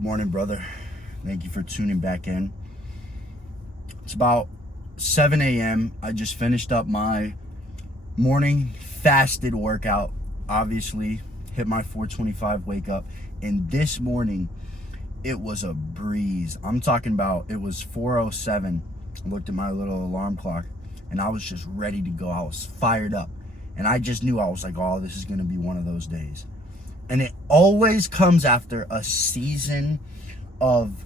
Good morning, brother. Thank you for tuning back in. It's about 7 a.m. I just finished up my morning fasted workout. Obviously, hit my 4:25 wake up. And this morning, it was a breeze. I'm talking about, it was 4:07. I looked at my little alarm clock, and I was just ready to go. I was fired up. And I just knew, I was like, oh, this is going to be one of those days. And it always comes after a season of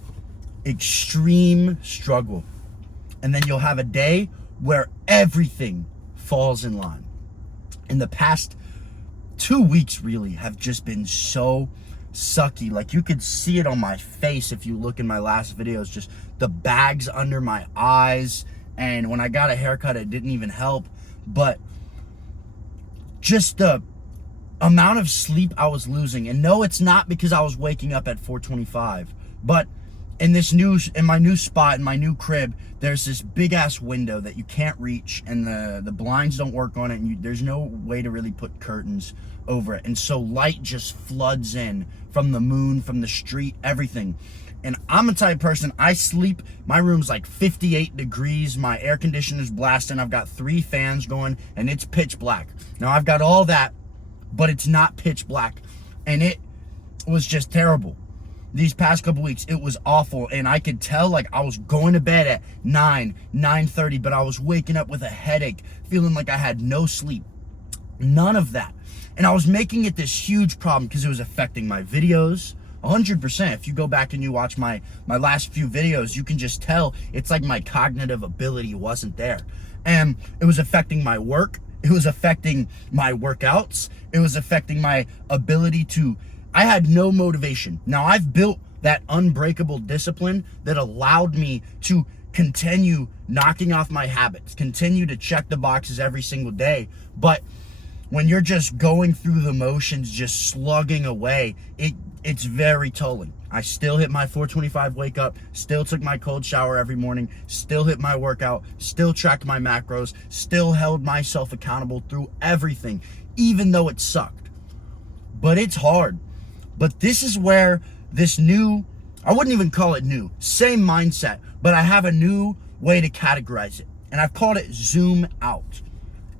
extreme struggle. And then you'll have a day where everything falls in line. And the past 2 weeks really have just been so sucky. Like, you could see it on my face if you look in my last videos, just the bags under my eyes. And when I got a haircut, it didn't even help. But just the amount of sleep I was losing. And no, it's not because I was waking up at 4:25, but in my new spot, in my new crib, there's this big ass window that you can't reach, and the blinds don't work on it, and there's no way to really put curtains over it. And so light just floods in from the moon, from the street, everything. And I'm a type of person, I sleep, my room's like 58 degrees, my air conditioner's blasting, I've got 3 fans going, and it's pitch black. Now I've got all that, but it's not pitch black. And it was just terrible. These past couple weeks, it was awful. And I could tell, like, I was going to bed at 9:30, but I was waking up with a headache, feeling like I had no sleep. None of that. And I was making it this huge problem because it was affecting my videos. 100%. If you go back and you watch my last few videos, you can just tell it's like my cognitive ability wasn't there. And it was affecting my work. It was affecting my workouts. It was affecting my ability I had no motivation. Now, I've built that unbreakable discipline that allowed me to continue knocking off my habits, continue to check the boxes every single day. But when you're just going through the motions, just slugging away, it's very tolling. I still hit my 4:25 wake up, still took my cold shower every morning, still hit my workout, still tracked my macros, still held myself accountable through everything, even though it sucked. But it's hard. But this is where this new, I wouldn't even call it new, same mindset, but I have a new way to categorize it. And I've called it zoom out.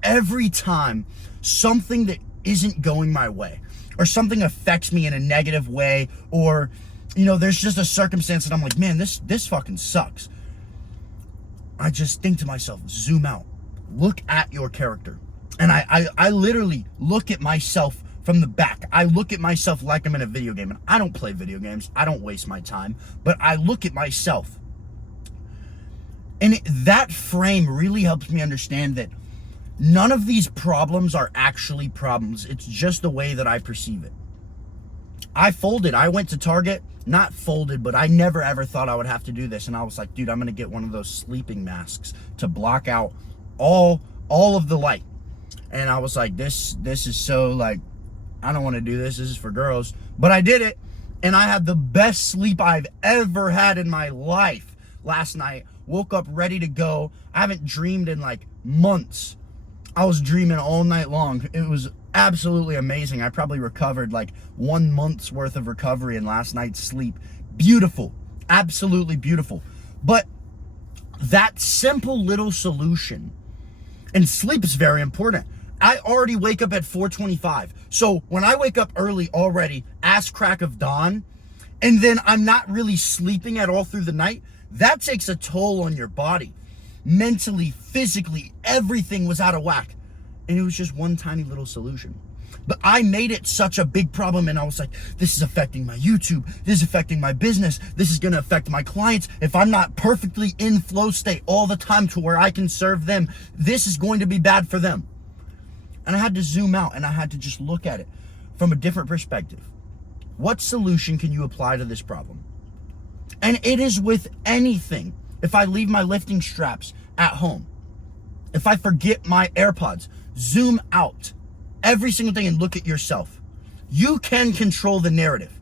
Every time something that isn't going my way, or something affects me in a negative way, or, there's just a circumstance that I'm like, man, this fucking sucks. I just think to myself, zoom out. Look at your character. And I literally look at myself from the back. I look at myself like I'm in a video game. And I don't play video games. I don't waste my time. But I look at myself. And that frame really helps me understand that none of these problems are actually problems. It's just the way that I perceive it. I folded. I went to Target. Not folded, but I never ever thought I would have to do this. And I was like, dude, I'm going to get one of those sleeping masks to block out all of the light. And I was like, this is so, like, I don't want to do this. This is for girls. But I did it. And I had the best sleep I've ever had in my life last night. Woke up ready to go. I haven't dreamed in like months. I was dreaming all night long. It was absolutely amazing. I probably recovered like 1 month's worth of recovery in last night's sleep. Beautiful. Absolutely beautiful. But that simple little solution, and sleep is very important. I already wake up at 4:25. So when I wake up early already, ass crack of dawn, and then I'm not really sleeping at all through the night, that takes a toll on your body. Mentally, physically, everything was out of whack. And it was just one tiny little solution. But I made it such a big problem, and I was like, this is affecting my YouTube. This is affecting my business. This is going to affect my clients. If I'm not perfectly in flow state all the time to where I can serve them, this is going to be bad for them. And I had to zoom out, and I had to just look at it from a different perspective. What solution can you apply to this problem? And it is with anything. If I leave my lifting straps at home, if I forget my AirPods, zoom out every single thing and look at yourself. You can control the narrative,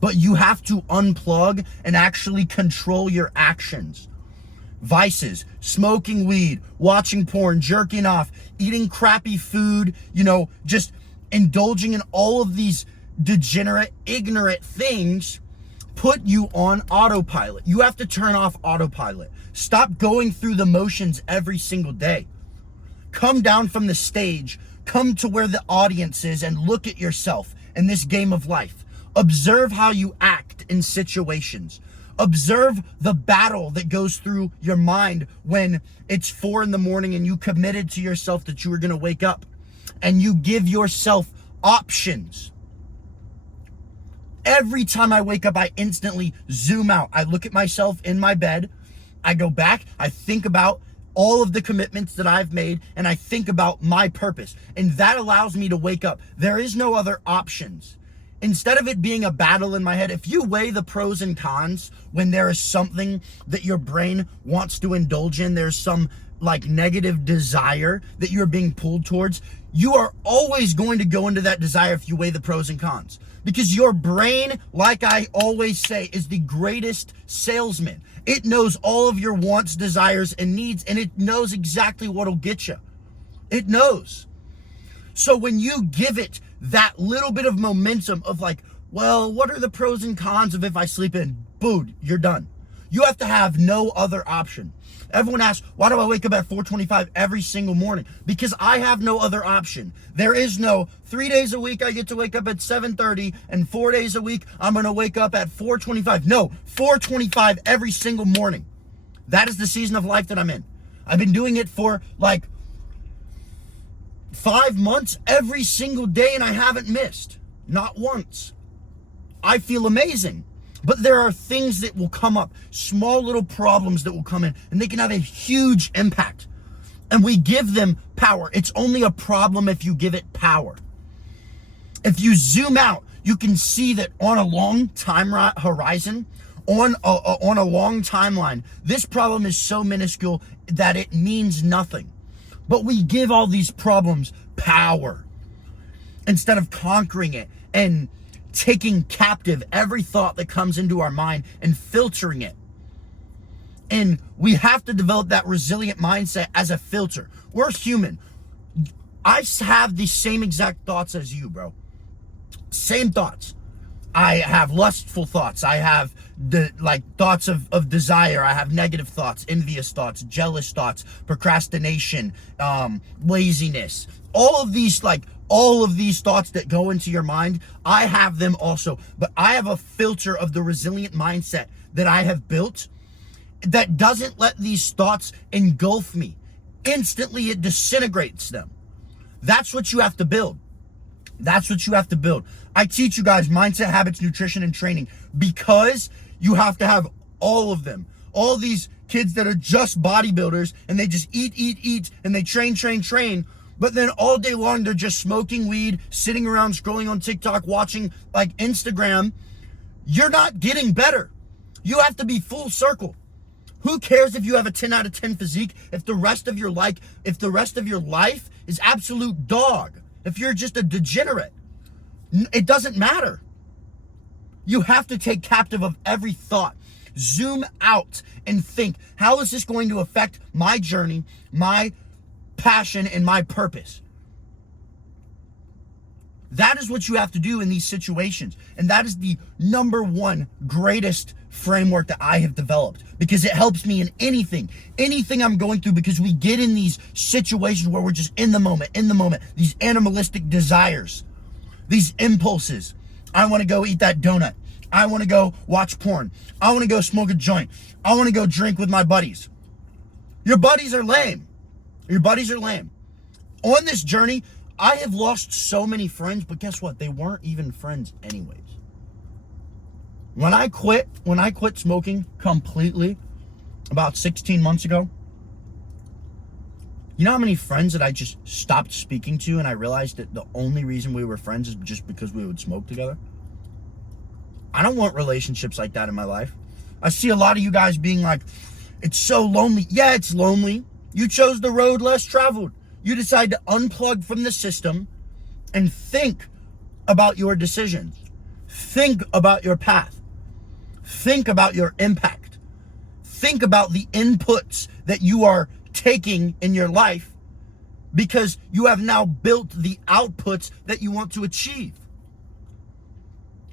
but you have to unplug and actually control your actions. Vices, smoking weed, watching porn, jerking off, eating crappy food, just indulging in all of these degenerate, ignorant things put you on autopilot. You have to turn off autopilot. Stop going through the motions every single day. Come down from the stage, come to where the audience is, and look at yourself in this game of life. Observe how you act in situations. Observe the battle that goes through your mind when it's 4 a.m. and you committed to yourself that you were going to wake up, and you give yourself options. Every time I wake up, I instantly zoom out. I look at myself in my bed. I go back. I think about all of the commitments that I've made, and I think about my purpose. And that allows me to wake up. There is no other options. Instead of it being a battle in my head, if you weigh the pros and cons when there is something that your brain wants to indulge in, there's some like negative desire that you're being pulled towards, you are always going to go into that desire if you weigh the pros and cons. Because your brain, like I always say, is the greatest salesman. It knows all of your wants, desires, and needs, and it knows exactly what'll get you. It knows. So when you give it that little bit of momentum of like, well, what are the pros and cons of if I sleep in? Boom, you're done. You have to have no other option. Everyone asks, why do I wake up at 4:25 every single morning? Because I have no other option. There is no 3 days a week I get to wake up at 7:30 and 4 days a week I'm going to wake up at 4:25. No, 4:25 every single morning. That is the season of life that I'm in. I've been doing it for like 5 months every single day, and I haven't missed. Not once. I feel amazing. But there are things that will come up, small little problems that will come in, and they can have a huge impact. And we give them power. It's only a problem if you give it power. If you zoom out, you can see that on a long time horizon, on a long timeline, this problem is so minuscule that it means nothing. But we give all these problems power instead of conquering it and taking captive every thought that comes into our mind and filtering it. And we have to develop that resilient mindset as a filter. We're human. I have the same exact thoughts as you, bro. Same thoughts. I have lustful thoughts. I have thoughts of desire. I have negative thoughts, envious thoughts, jealous thoughts, procrastination, laziness. All of these thoughts that go into your mind, I have them also. But I have a filter of the resilient mindset that I have built that doesn't let these thoughts engulf me. Instantly, it disintegrates them. That's what you have to build. That's what you have to build. I teach you guys mindset, habits, nutrition, and training because you have to have all of them. All these kids that are just bodybuilders and they just eat, and they train. But then all day long, they're just smoking weed, sitting around, scrolling on TikTok, watching like Instagram. You're not getting better. You have to be full circle. Who cares if you have a 10 out of 10 physique if the rest of your life is absolute dog? If you're just a degenerate, it doesn't matter. You have to take captive of every thought. Zoom out and think, how is this going to affect my journey, my passion, and my purpose? That is what you have to do in these situations. And that is the number one greatest framework that I have developed because it helps me in anything I'm going through, because we get in these situations where we're just in the moment, these animalistic desires, these impulses. I want to go eat that donut. I want to go watch porn. I want to go smoke a joint. I want to go drink with my buddies. Your buddies are lame. On this journey, I have lost so many friends, but guess what? They weren't even friends anyways. When I quit smoking completely about 16 months ago, you know how many friends that I just stopped speaking to, and I realized that the only reason we were friends is just because we would smoke together? I don't want relationships like that in my life. I see a lot of you guys being like, it's so lonely. Yeah, it's lonely. You chose the road less traveled. You decide to unplug from the system and think about your decisions. Think about your path. Think about your impact. Think about the inputs that you are taking in your life, because you have now built the outputs that you want to achieve.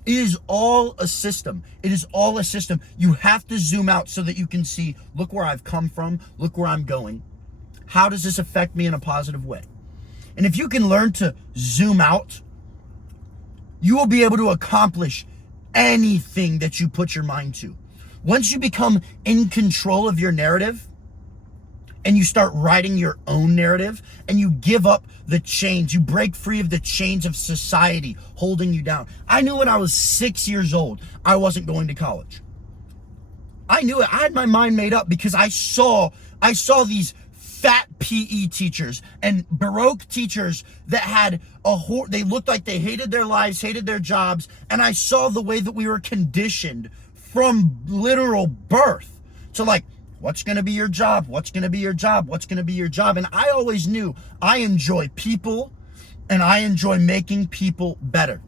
It is all a system. It is all a system. You have to zoom out so that you can see, look where I've come from, look where I'm going. How does this affect me in a positive way? And if you can learn to zoom out, you will be able to accomplish anything that you put your mind to. Once you become in control of your narrative and you start writing your own narrative and you give up the chains, you break free of the chains of society holding you down. I knew when I was 6 years old, I wasn't going to college. I knew it. I had my mind made up because I saw these fat PE teachers and Baroque teachers that had they looked like they hated their lives, hated their jobs, and I saw the way that we were conditioned from literal birth to like, what's going to be your job? What's going to be your job? What's going to be your job? And I always knew I enjoy people and I enjoy making people better.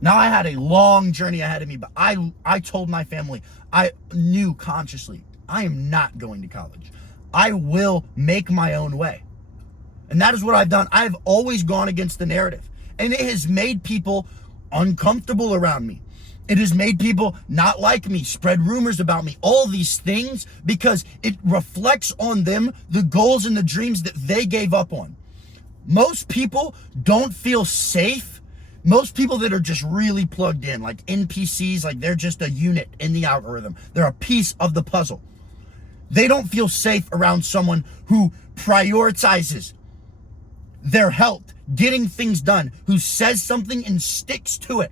Now I had a long journey ahead of me, but I told my family, I knew consciously, I am not going to college. I will make my own way. And that is what I've done. I've always gone against the narrative. And it has made people uncomfortable around me. It has made people not like me, spread rumors about me, all these things, because it reflects on them the goals and the dreams that they gave up on. Most people don't feel safe. Most people that are just really plugged in, like NPCs, like they're just a unit in the algorithm. They're a piece of the puzzle. They don't feel safe around someone who prioritizes their health, getting things done, who says something and sticks to it.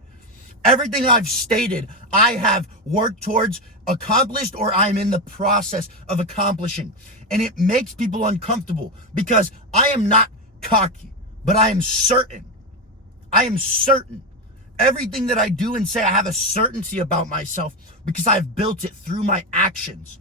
Everything I've stated, I have worked towards, accomplished, or I'm in the process of accomplishing. And it makes people uncomfortable because I am not cocky, but I am certain. I am certain. Everything that I do and say, I have a certainty about myself because I've built it through my actions.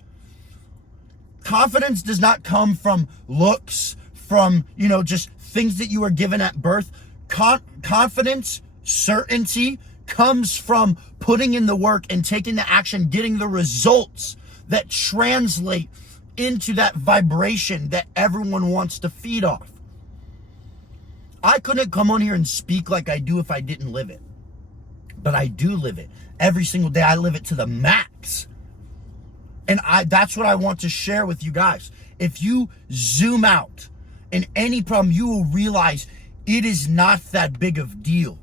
Confidence does not come from looks, from, just things that you are given at birth. Confidence, certainty comes from putting in the work and taking the action, getting the results that translate into that vibration that everyone wants to feed off. I couldn't come on here and speak like I do if I didn't live it. But I do live it. Every single day I live it to the max. And that's what I want to share with you guys. If you zoom out in any problem, you will realize it is not that big of a deal.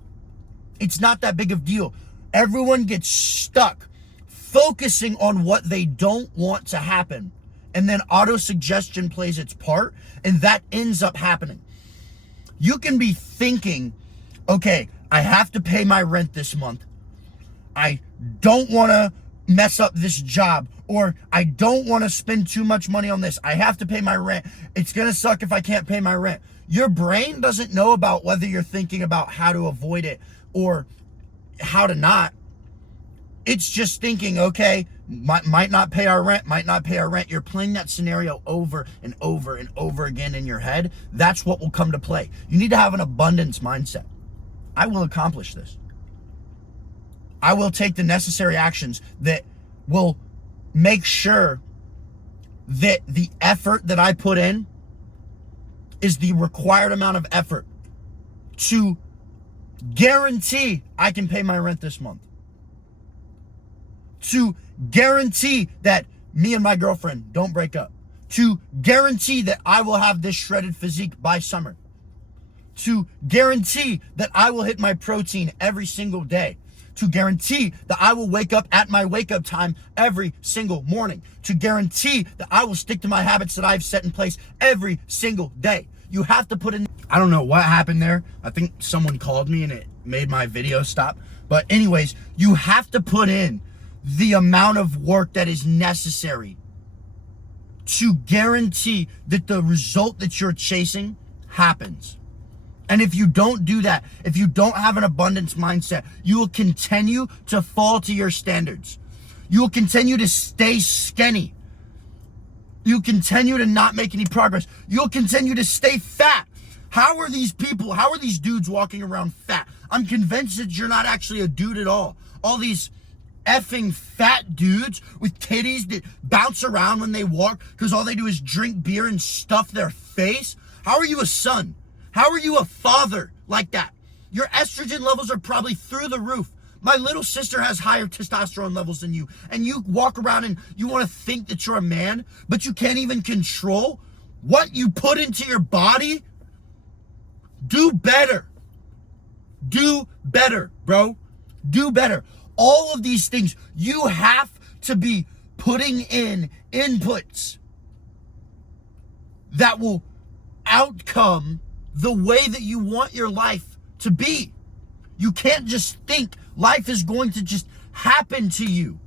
It's not that big of a deal. Everyone gets stuck focusing on what they don't want to happen. And then auto-suggestion plays its part, and that ends up happening. You can be thinking, okay, I have to pay my rent this month. I don't want to mess up this job, or I don't want to spend too much money on this. I have to pay my rent. It's going to suck if I can't pay my rent. Your brain doesn't know about whether you're thinking about how to avoid it or how to not. It's just thinking, okay, might not pay our rent, might not pay our rent. You're playing that scenario over and over and over again in your head. That's what will come to play. You need to have an abundance mindset. I will accomplish this. I will take the necessary actions that will make sure that the effort that I put in is the required amount of effort to guarantee I can pay my rent this month. To guarantee that me and my girlfriend don't break up. To guarantee that I will have this shredded physique by summer. To guarantee that I will hit my protein every single day. To guarantee that I will wake up at my wake up time every single morning. To guarantee that I will stick to my habits that I've set in place every single day. You have to put in, I don't know what happened there. I think someone called me and it made my video stop. But anyways, you have to put in the amount of work that is necessary to guarantee that the result that you're chasing happens. And if you don't do that, if you don't have an abundance mindset, you will continue to fall to your standards. You will continue to stay skinny. You'll continue to not make any progress. You'll continue to stay fat. How are these dudes walking around fat? I'm convinced that you're not actually a dude at all. All these effing fat dudes with titties that bounce around when they walk because all they do is drink beer and stuff their face. How are you a son? How are you a father like that? Your estrogen levels are probably through the roof, My little sister has higher testosterone levels than you. And you walk around and you want to think that you're a man, but you can't even control what you put into your body? Do better. Do better, bro. Do better. All of these things, you have to be putting in inputs that will outcome the way that you want your life to be. You can't just think life is going to just happen to you.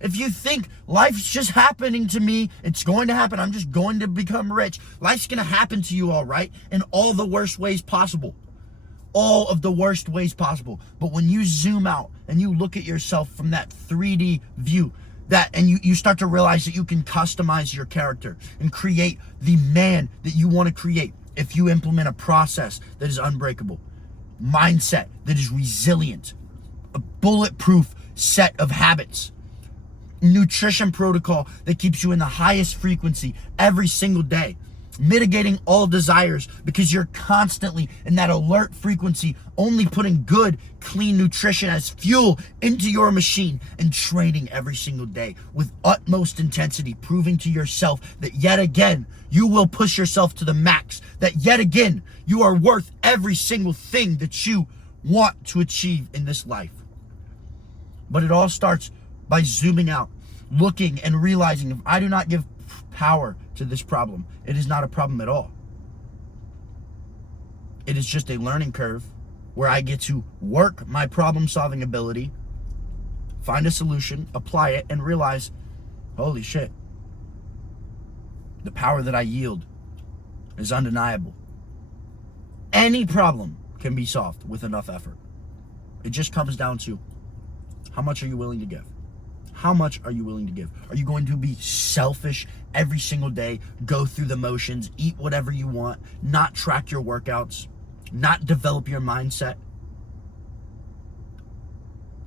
If you think life's just happening to me, it's going to happen, I'm just going to become rich, life's going to happen to you all right, in all the worst ways possible. All of the worst ways possible. But when you zoom out and you look at yourself from that 3D view, and you start to realize that you can customize your character and create the man that you want to create if you implement a process that is unbreakable, mindset that is resilient, a bulletproof set of habits, nutrition protocol that keeps you in the highest frequency every single day, mitigating all desires because you're constantly in that alert frequency, only putting good, clean nutrition as fuel into your machine, and training every single day with utmost intensity, proving to yourself that yet again, you will push yourself to the max, that yet again, you are worth every single thing that you want to achieve in this life. But it all starts by zooming out, looking and realizing, if I do not give power to this problem, it is not a problem at all. It is just a learning curve where I get to work my problem-solving ability, find a solution, apply it, and realize, holy shit, the power that I yield is undeniable. Any problem can be solved with enough effort. It just comes down to, how much are you willing to give? How much are you willing to give? Are you going to be selfish every single day, go through the motions, eat whatever you want, not track your workouts, not develop your mindset,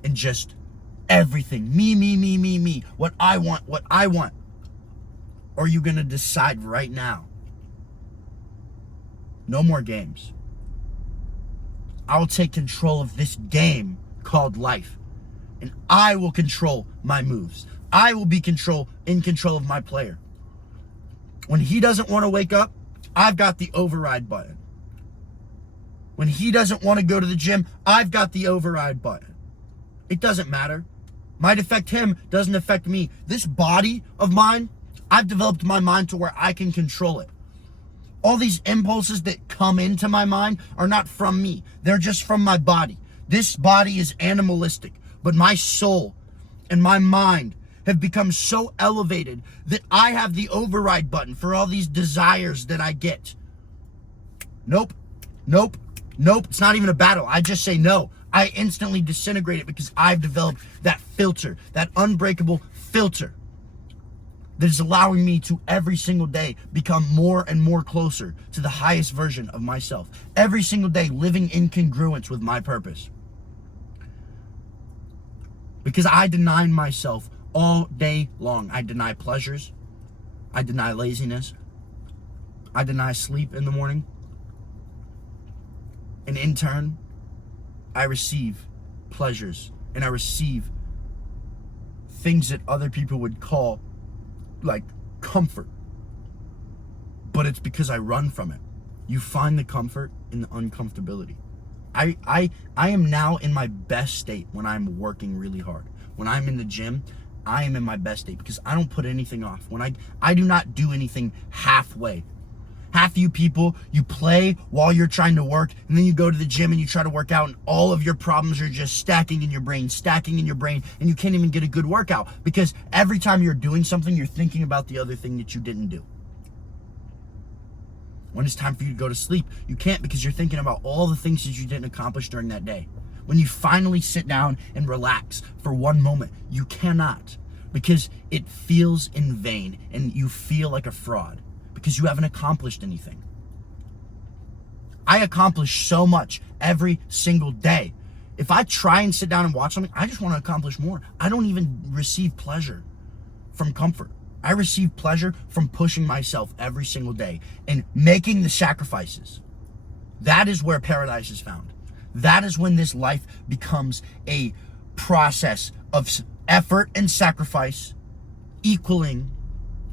and just everything, me, what I want? Or are you going to decide right now, no more games? I'll take control of this game called life. And I will control my moves. I will be in control of my player. When he doesn't want to wake up, I've got the override button. When he doesn't want to go to the gym, I've got the override button. It doesn't matter. Might affect him, doesn't affect me. This body of mine, I've developed my mind to where I can control it. All these impulses that come into my mind are not from me. They're just from my body. This body is animalistic. But my soul and my mind have become so elevated that I have the override button for all these desires that I get. Nope. It's not even a battle. I just say no. I instantly disintegrate it because I've developed that filter, that unbreakable filter that is allowing me to every single day become more and more closer to the highest version of myself. Every single day living in congruence with my purpose. Because I deny myself all day long. I deny pleasures. I deny laziness. I deny sleep in the morning. And in turn, I receive pleasures. And I receive things that other people would call like comfort. But it's because I run from it. You find the comfort in the uncomfortability. I am now in my best state when I'm working really hard. When I'm in the gym, I am in my best state because I don't put anything off. When I do not do anything halfway. Half you people, you play while you're trying to work, and then you go to the gym and you try to work out, and all of your problems are just stacking in your brain, and you can't even get a good workout because every time you're doing something, you're thinking about the other thing that you didn't do. When it's time for you to go to sleep, you can't because you're thinking about all the things that you didn't accomplish during that day. When you finally sit down and relax for one moment, you cannot because it feels in vain and you feel like a fraud because you haven't accomplished anything. I accomplish so much every single day. If I try and sit down and watch something, I just want to accomplish more. I don't even receive pleasure from comfort. I receive pleasure from pushing myself every single day and making the sacrifices. That is where paradise is found. That is when this life becomes a process of effort and sacrifice equaling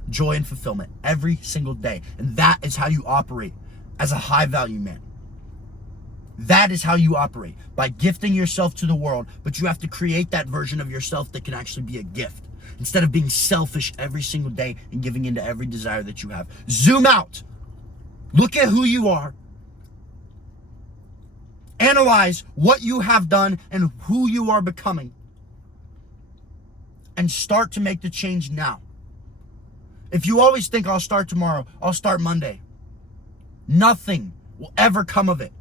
joy and fulfillment every single day. And that is how you operate as a high value man. That is how you operate, by gifting yourself to the world, but you have to create that version of yourself that can actually be a gift, instead of being selfish every single day and giving into every desire that you have. Zoom out. Look at who you are. Analyze what you have done and who you are becoming. And start to make the change now. If you always think, I'll start tomorrow, I'll start Monday, nothing will ever come of it.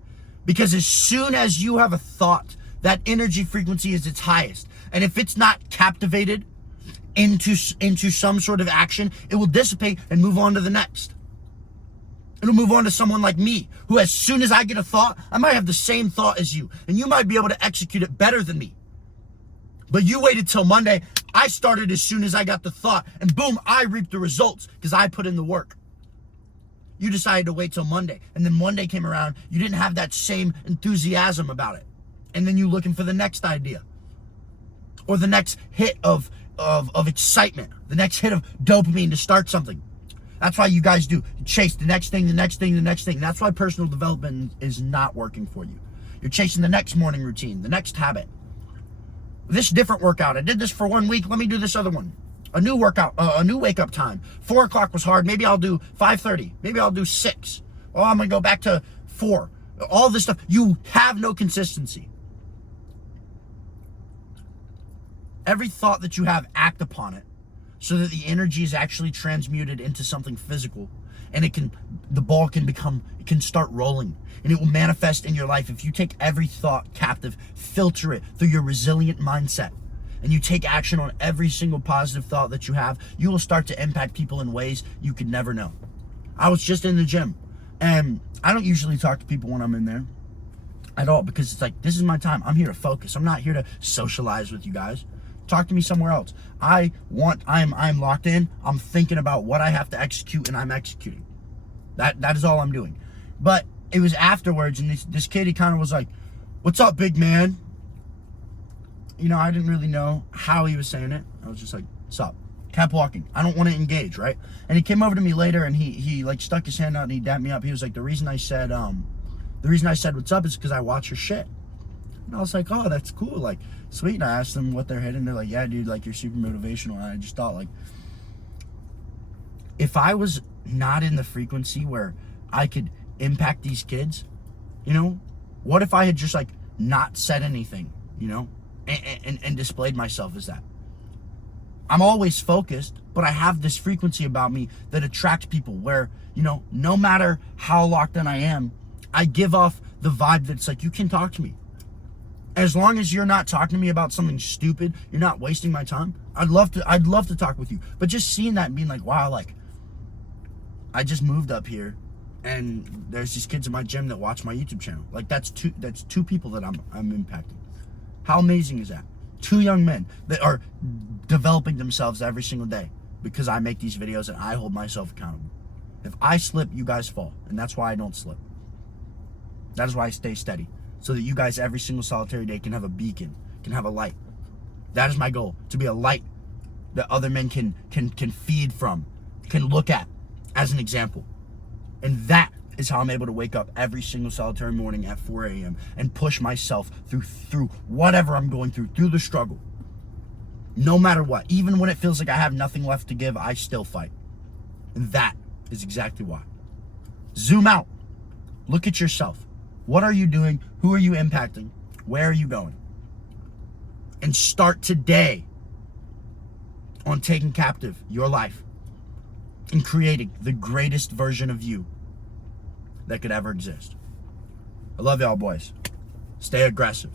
Because as soon as you have a thought, that energy frequency is its highest. And if it's not captivated into some sort of action, it will dissipate and move on to the next. It'll move on to someone like me, who as soon as I get a thought, I might have the same thought as you. And you might be able to execute it better than me. But you waited till Monday. I started as soon as I got the thought. And boom, I reaped the results because I put in the work. You decided to wait till Monday. And then Monday came around. You didn't have that same enthusiasm about it. And then you're looking for the next idea. Or the next hit of excitement. The next hit of dopamine to start something. That's why you guys do. You chase the next thing, the next thing, the next thing. That's why personal development is not working for you. You're chasing the next morning routine, the next habit. This different workout. I did this for 1 week. Let me do this other one. A new workout, a new wake up time. 4 o'clock was hard. Maybe I'll do 5:30. Maybe I'll do 6. Oh, I'm going to go back to 4. All this stuff. You have no consistency. Every thought that you have, act upon it so that the energy is actually transmuted into something physical, and the ball can start rolling, and it will manifest in your life. If you take every thought captive, filter it through your resilient mindset, and you take action on every single positive thought that you have, you will start to impact people in ways you could never know. I was just in the gym, and I don't usually talk to people when I'm in there at all, because it's like, this is my time. I'm here to focus. I'm not here to socialize with you guys. Talk to me somewhere else. I'm locked in. I'm thinking about what I have to execute, and I'm executing. That is all I'm doing. But it was afterwards, and this kid, he kind of was like, "What's up, big man?" You know, I didn't really know how he was saying it. I was just like, "What's up?" Kept walking. I don't want to engage, right? And he came over to me later, and he like stuck his hand out and he dapped me up. He was like, the reason I said what's up is because I watch your shit. And I was like, oh, that's cool, like, sweet. And I asked them what they're hitting. They're like, yeah, dude, like, you're super motivational. And I just thought, like, if I was not in the frequency where I could impact these kids, you know, what if I had just, like, not said anything, you know, and displayed myself as that? I'm always focused, but I have this frequency about me that attracts people where, you know, no matter how locked in I am, I give off the vibe that's like, you can talk to me. As long as you're not talking to me about something stupid, you're not wasting my time. I'd love to talk with you. But just seeing that and being like, wow, like, I just moved up here and there's these kids in my gym that watch my YouTube channel. Like, that's two people that I'm impacting. How amazing is that? 2 young men that are developing themselves every single day because I make these videos and I hold myself accountable. If I slip, you guys fall. And that's why I don't slip. That is why I stay steady. So that you guys every single solitary day can have a beacon, can have a light. That is my goal, to be a light that other men can feed from, can look at as an example. And that is how I'm able to wake up every single solitary morning at 4 a.m. and push myself through whatever I'm going through the struggle. No matter what, even when it feels like I have nothing left to give, I still fight. And that is exactly why. Zoom out. Look at yourself. What are you doing? Who are you impacting? Where are you going? And start today on taking captive your life and creating the greatest version of you that could ever exist. I love y'all, boys. Stay aggressive.